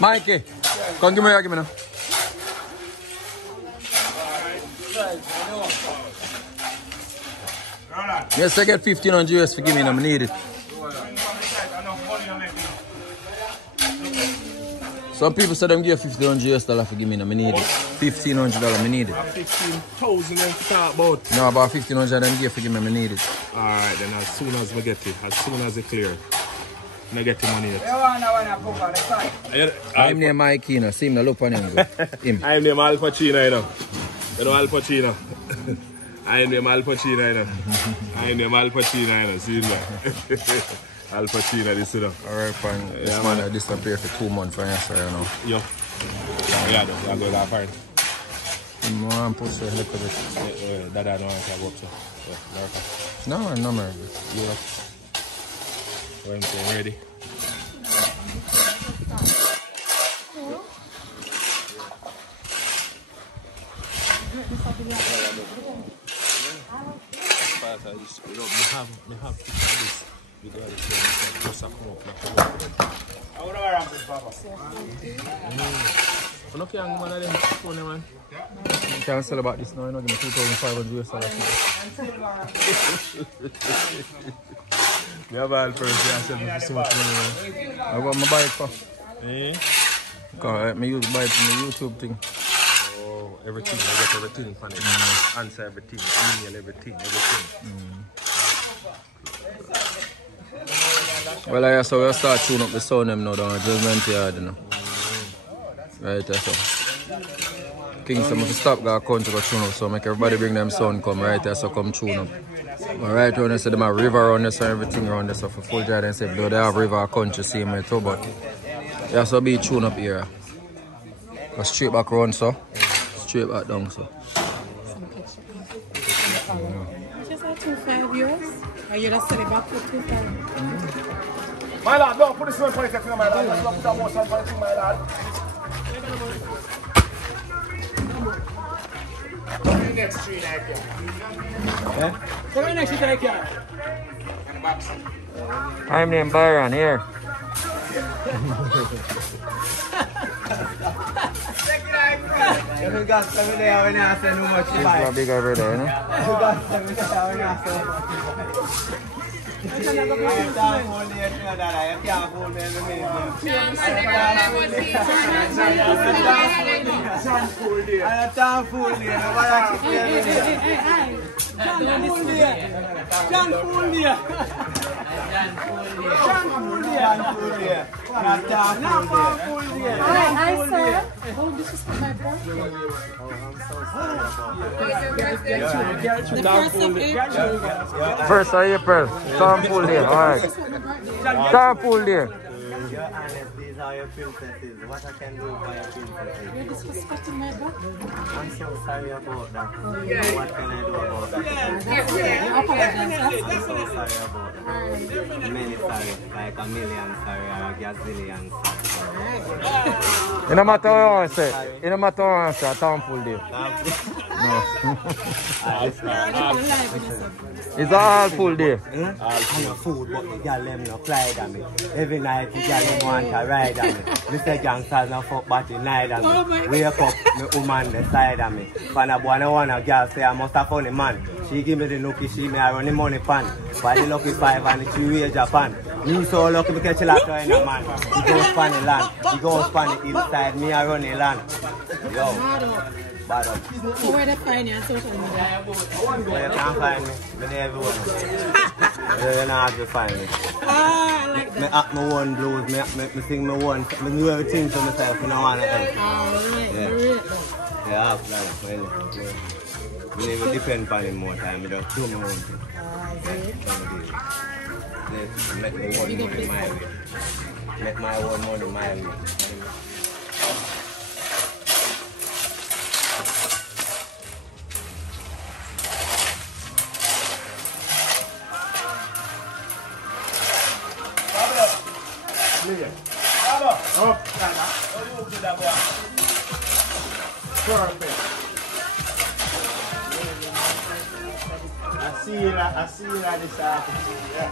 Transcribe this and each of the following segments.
Mikey, come give me now. Yes, I get 1500 US for giving them, I need it. Some people say them give 1500 US dollar for giving them, I need it. $1,500, I need it. 15,000 then to talk about. No, about 1500 them give for giving them, I need it. Alright, then as soon as we get it, as soon as it clear. I get the money yet. I'm near Mikey, you know. See him, look on him. I'm near Al Pacino, you know. You know Al Pacino. I'm near Al Pacino, you know. I'm near Al Pacino, you know. See him there. Al Pacino, this, you know. Alright, fine. This man disappeared for 2 months from yesterday, you know. Yo. Yeah, I'm going to find. I'm push a little bit. Dada don't want to go up, so. No, no, man. Yeah. When I'm ready. You can't sell about this now, you know, give me 2,500 US dollars. You have all first, you have me for so much money. I want my bike for. Eh? Because I use bike from the YouTube thing. Oh, everything, I get everything from it. Answer everything, email everything. Well, I so we'll start tuning up the sound them now down at Judgment Yard, you know. Right, that's so. Kingston must stop got country go tune up, so make everybody bring them sound come right there, so come tune up. Right around there, so them have river around there, so everything around there, so for full jar and say, though they have river country same way too, but yeah, so be tune up here. Go straight back around, so. Straight back down, so. Just like 2.5 years. Or you just sell it back for 2.5? My lad, don't put this one for it, my lad. Don't put that more sun for it, my lad. Go to the next tree like that. Go to the next tree like that. I'm named Byron here. You got some there when I say no much to buy. It's big over there, no? You got some there when I say no much to buy. You can't hold there, you can't hold there. First of April, Tom full day, alright. Tom full day. Your honest, these are your princesses. What I can do for your princesses? You're disrespecting my back. I'm so sorry about that. What can I do about that? I'm so sorry about that. Many sorry, like a million sorry or a gazillion sorry. It no matter what I say. It no matter what I say. Tom full day. No. It's all full day. I'm a food, but the girl them no fly at me. Every night the girl them want to ride at me. Mr. Gangsters no fuck body night at me. Wake up, my woman beside at me. When a boy no want a girl say I must have funny man. She give me the lucky, she me I run the money pan. By the lucky 5 and the 3 Japan. Me so lucky because catch a lot of a man. He goes pan the land, he goes pan the inside, me I run the land. Yo. Bad up. Where they find you on social media? Well, you can't find me. I'm there everywhere. You don't have to find me. Ah, I like that. I act my one blues, I sing my one, I do everything for myself, you know what I mean? Oh, right. Yeah. half life. We never depend on him more time. We just do my own thing. Make my own money my way. Make my own money my way. Perfect. I see you at this afternoon, yeah.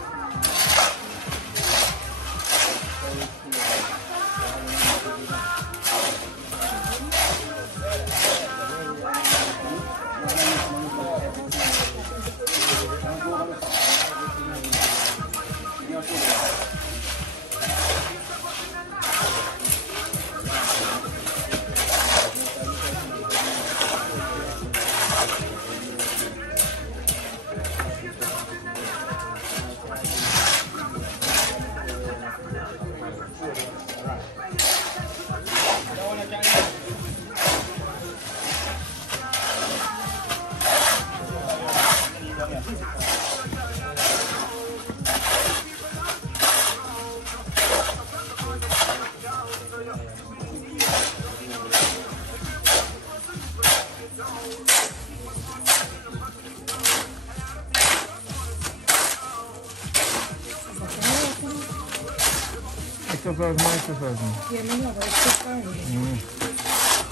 Exercise. Yeah, me know, but it's just fine.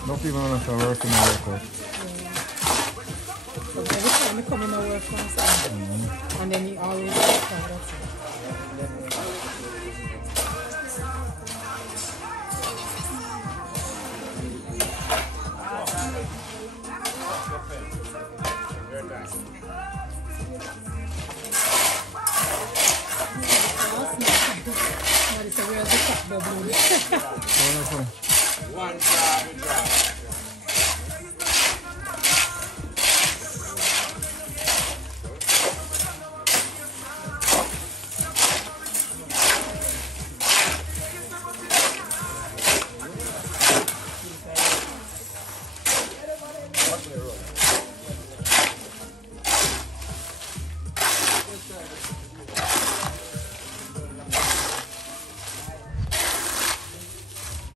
Not even unless I work in the workout. So every time I come in, I work from side. And then he always works out, that's it. So where's the top bubble? One job. What's the road?